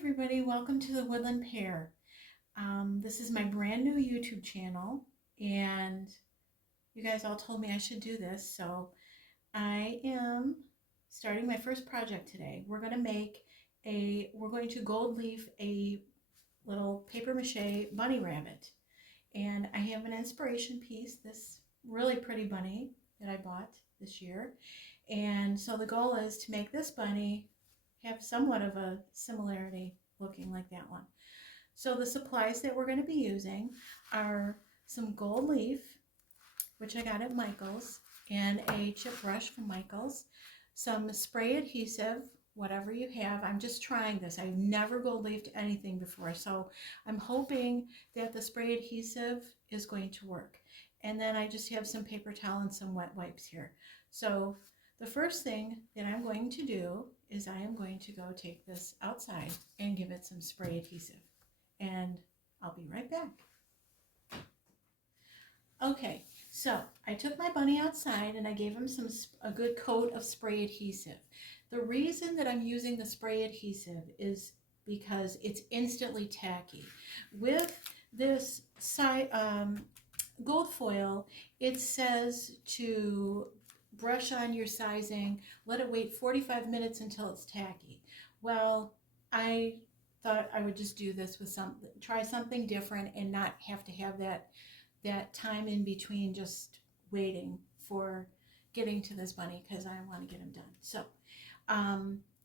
everybody, welcome to the Woodland Pear. This is my brand new YouTube channel, and you guys all told me I should do this, so I am starting my first project today. We're going to gold leaf a little paper mache bunny rabbit, and I have an inspiration piece, this really pretty bunny that I bought this year, and so the goal is to make this bunny have somewhat of a similarity looking like that one. So the supplies that we're going to be using are some gold leaf, which I got at Michael's, and a chip brush from Michael's, some spray adhesive, whatever you have. I'm just trying this. I've never gold leafed anything before, so I'm hoping that the spray adhesive is going to work. And then I just have some paper towel and some wet wipes here. So the first thing that I'm going to do is I am going to go take this outside and give it some spray adhesive. And I'll be right back. Okay, so I took my bunny outside and I gave him a good coat of spray adhesive. The reason that I'm using the spray adhesive is because it's instantly tacky. With this gold foil, it says to brush on your sizing, let it wait 45 minutes until it's tacky. Well, I thought I would just do this with try something different and not have to have that time in between just waiting for getting to this bunny, because I want to get him done. So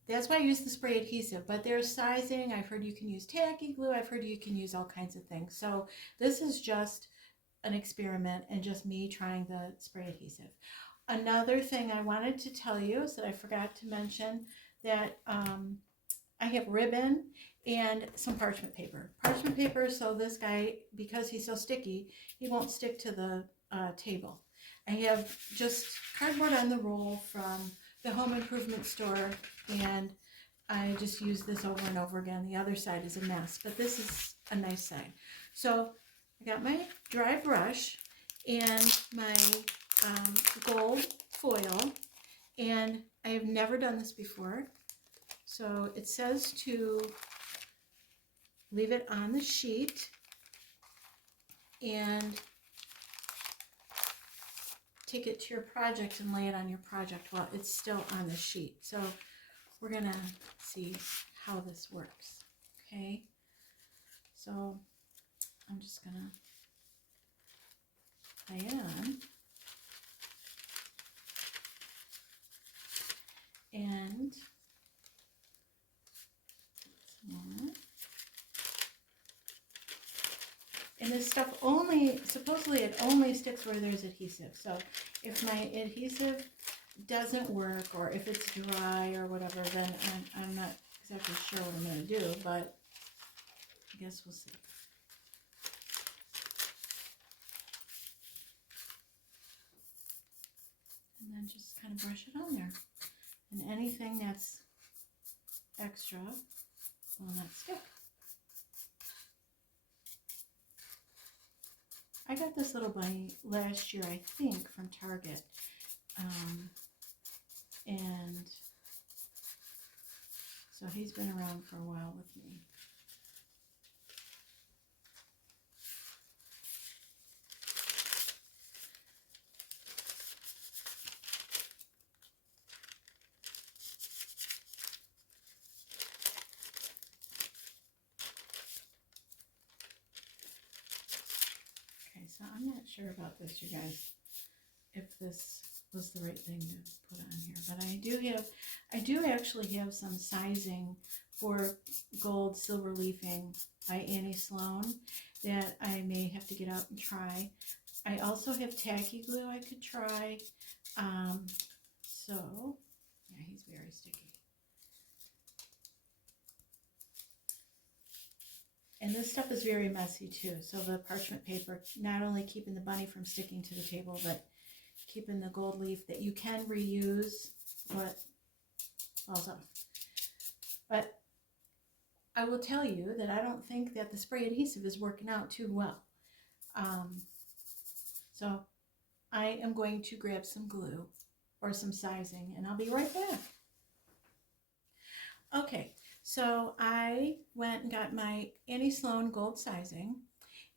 that's why I use the spray adhesive, but there's sizing. I've heard you can use tacky glue. I've heard you can use all kinds of things. So this is just an experiment and just me trying the spray adhesive. Another thing I wanted to tell you is that I forgot to mention that I have ribbon and some parchment paper. Parchment paper, so this guy, because he's so sticky, he won't stick to the table. I have just cardboard on the roll from the home improvement store, and I just use this over and over again. The other side is a mess, but this is a nice side. So I got my dry brush and my gold foil, and I have never done this before. So it says to leave it on the sheet and take it to your project and lay it on your project while it's still on the sheet. So we're gonna see how this works. Okay, so I'm just gonna lay it on. And this stuff supposedly it only sticks where there's adhesive. So if my adhesive doesn't work, or if it's dry or whatever, then I'm not exactly sure what I'm going to do, but I guess we'll see. And then just kind of brush it on there. And anything that's extra will not stick. I got this little bunny last year, I think, from Target. And so he's been around for a while with me. So I'm not sure about this, you guys, if this was the right thing to put on here, but I do actually have some sizing for gold silver leafing by Annie Sloan that I may have to get out and try. I also have tacky glue I could try. So yeah, he's very sticky. And this stuff is very messy too. So the parchment paper, not only keeping the bunny from sticking to the table, but keeping the gold leaf that you can reuse, but falls off. But I will tell you that I don't think that the spray adhesive is working out too well. So I am going to grab some glue or some sizing, and I'll be right back. Okay, So I went and got my Annie Sloan gold sizing,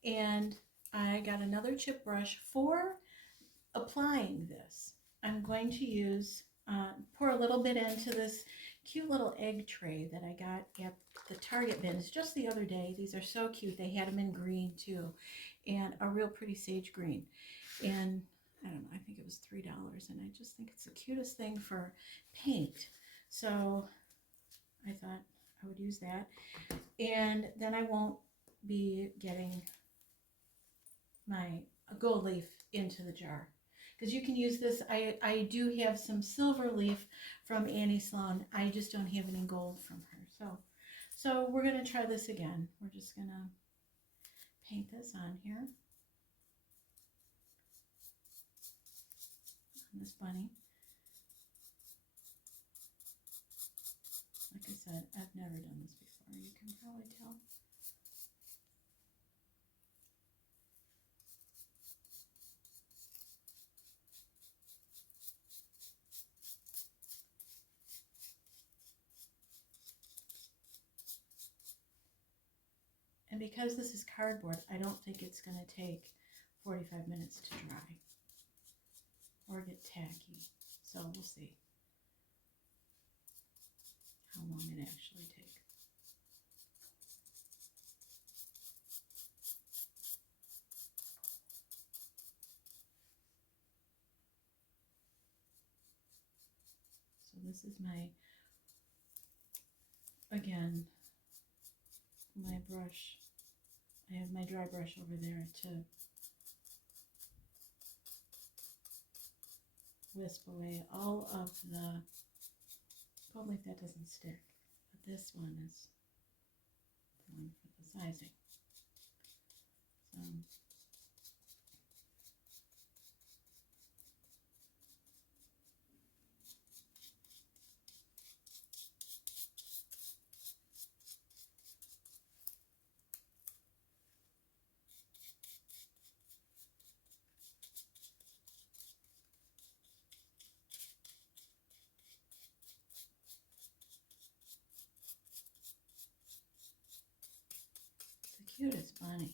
and I got another chip brush for applying this. I'm going to use, pour a little bit into this cute little egg tray that I got at the Target bins just the other day. These are so cute. They had them in green too, and a real pretty sage green. And I don't know, I think it was $3, and I just think it's the cutest thing for paint. So I thought I would use that. And then I won't be getting my gold leaf into the jar, because you can use this. I do have some silver leaf from Annie Sloan. I just don't have any gold from her. So we're going to try this again. We're just going to paint this on here, on this bunny. Like I said, I've never done this before. You can probably tell. And because this is cardboard, I don't think it's going to take 45 minutes to dry or get tacky. So we'll see how long it actually takes. So this is my, again, my brush. I have my dry brush over there to wisp away all of the gold leaf that doesn't stick. But this one is the one for the sizing. So it's the cutest bunny.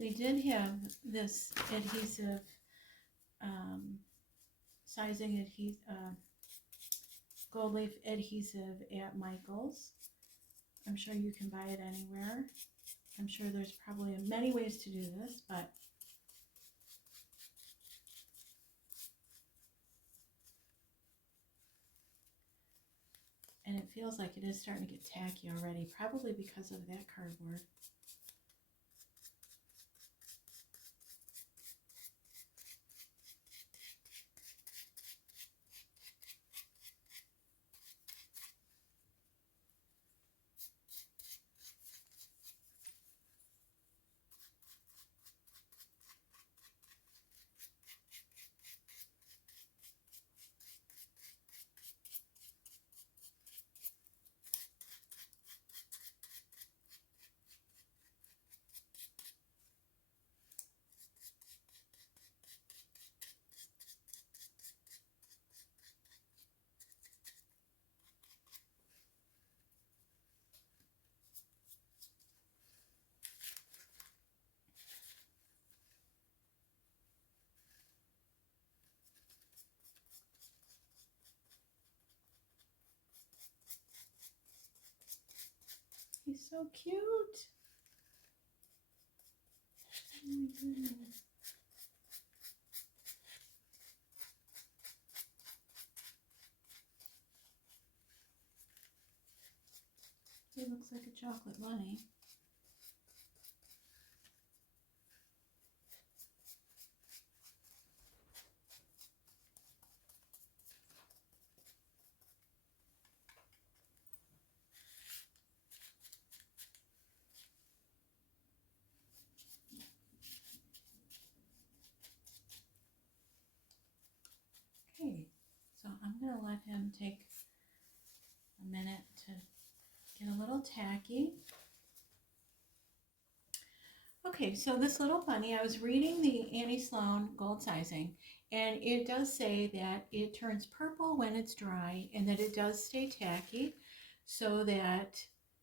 They did have this adhesive, sizing gold leaf adhesive at Michael's. I'm sure you can buy it anywhere. I'm sure there's probably many ways to do this, but and it feels like it is starting to get tacky already, probably because of that cardboard. He's so cute. Oh my goodness. He looks like a chocolate bunny. gonna let him take a minute to get a little tacky. Okay, so this little bunny, I was reading the Annie Sloan gold sizing, and it does say that it turns purple when it's dry and that it does stay tacky so that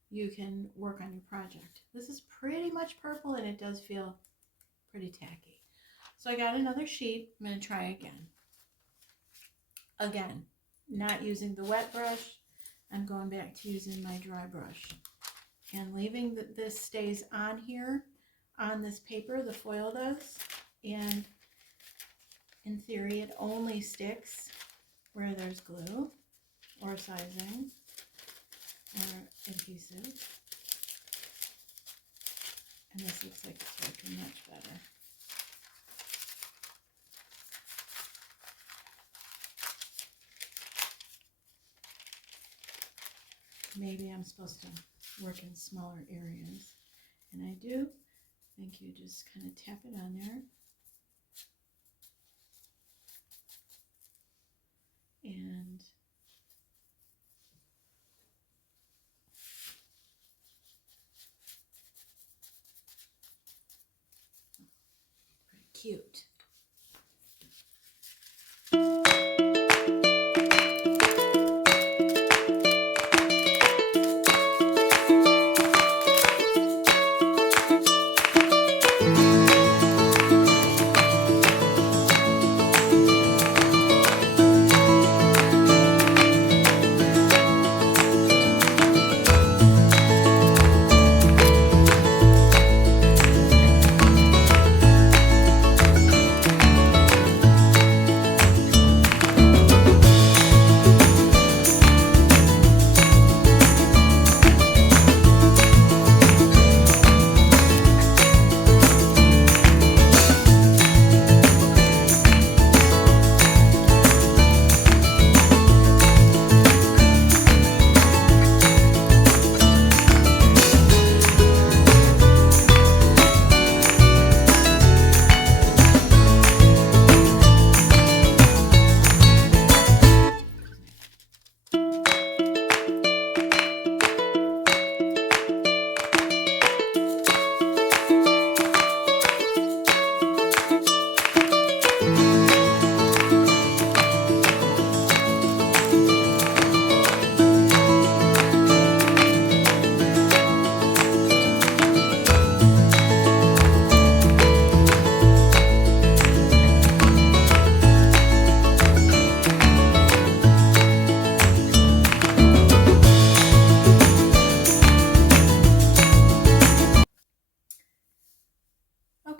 you can work on your project. This is pretty much purple and it does feel pretty tacky. So I got another sheet. I'm going to try again. Again, not using the wet brush. I'm going back to using my dry brush and leaving that this stays on here on this paper, the foil does, and in theory it only sticks where there's glue or sizing or adhesive. And this looks like it's working much better. Maybe I'm supposed to work in smaller areas, and I do. I think you just kind of tap it on there. And pretty cute.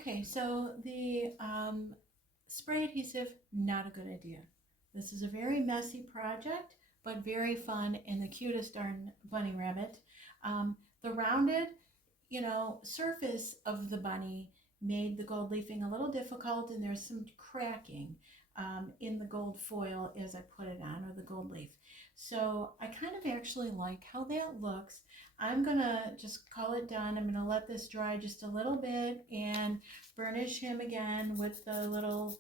Okay, so the spray adhesive, not a good idea. This is a very messy project, but very fun and the cutest darn bunny rabbit. The rounded, surface of the bunny made the gold leafing a little difficult, and there's some cracking in the gold foil as I put it on, or the gold leaf. So I kind of actually like how that looks. I'm gonna just call it done. I'm gonna let this dry just a little bit and burnish him again with the little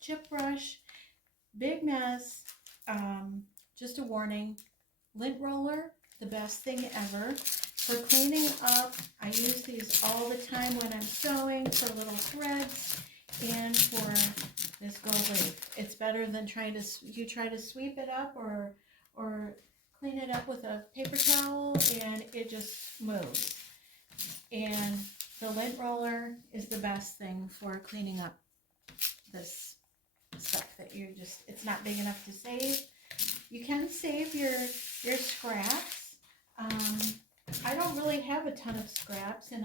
chip brush. Big mess. Just a warning. Lint roller, the best thing ever. For cleaning up, I use these all the time when I'm sewing for little threads and for this gold leaf. It's better than try to sweep it up or clean it up with a paper towel and it just moves. And the lint roller is the best thing for cleaning up this stuff that it's not big enough to save. You can save your scraps. I don't really have a ton of scraps, and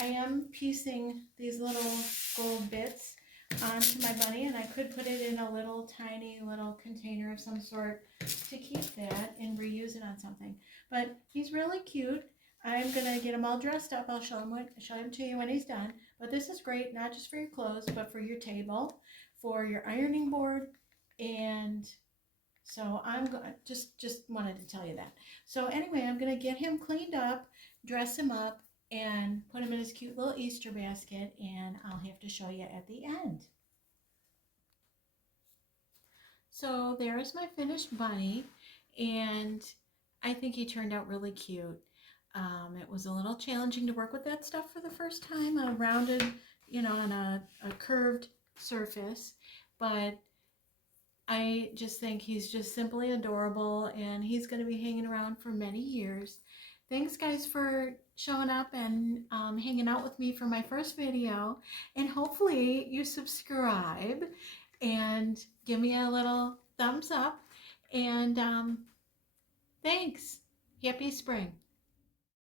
I am piecing these little gold bits onto my bunny, and I could put it in a little tiny little container of some sort to keep that and reuse it on something. But he's really cute. I'm gonna get him all dressed up. I'll show him to you when he's done. But this is great, not just for your clothes, but for your table, for your ironing board, and so I'm just wanted to tell you that. So anyway, I'm gonna get him cleaned up, dress him up, and put him in his cute little Easter basket, and I'll have to show you at the end. So there's my finished bunny, and I think he turned out really cute. It was a little challenging to work with that stuff for the first time, a rounded, on a curved surface, but I just think he's just simply adorable, and he's going to be hanging around for many years. Thanks, guys, for showing up and hanging out with me for my first video. And hopefully you subscribe and give me a little thumbs up. And thanks. Happy spring.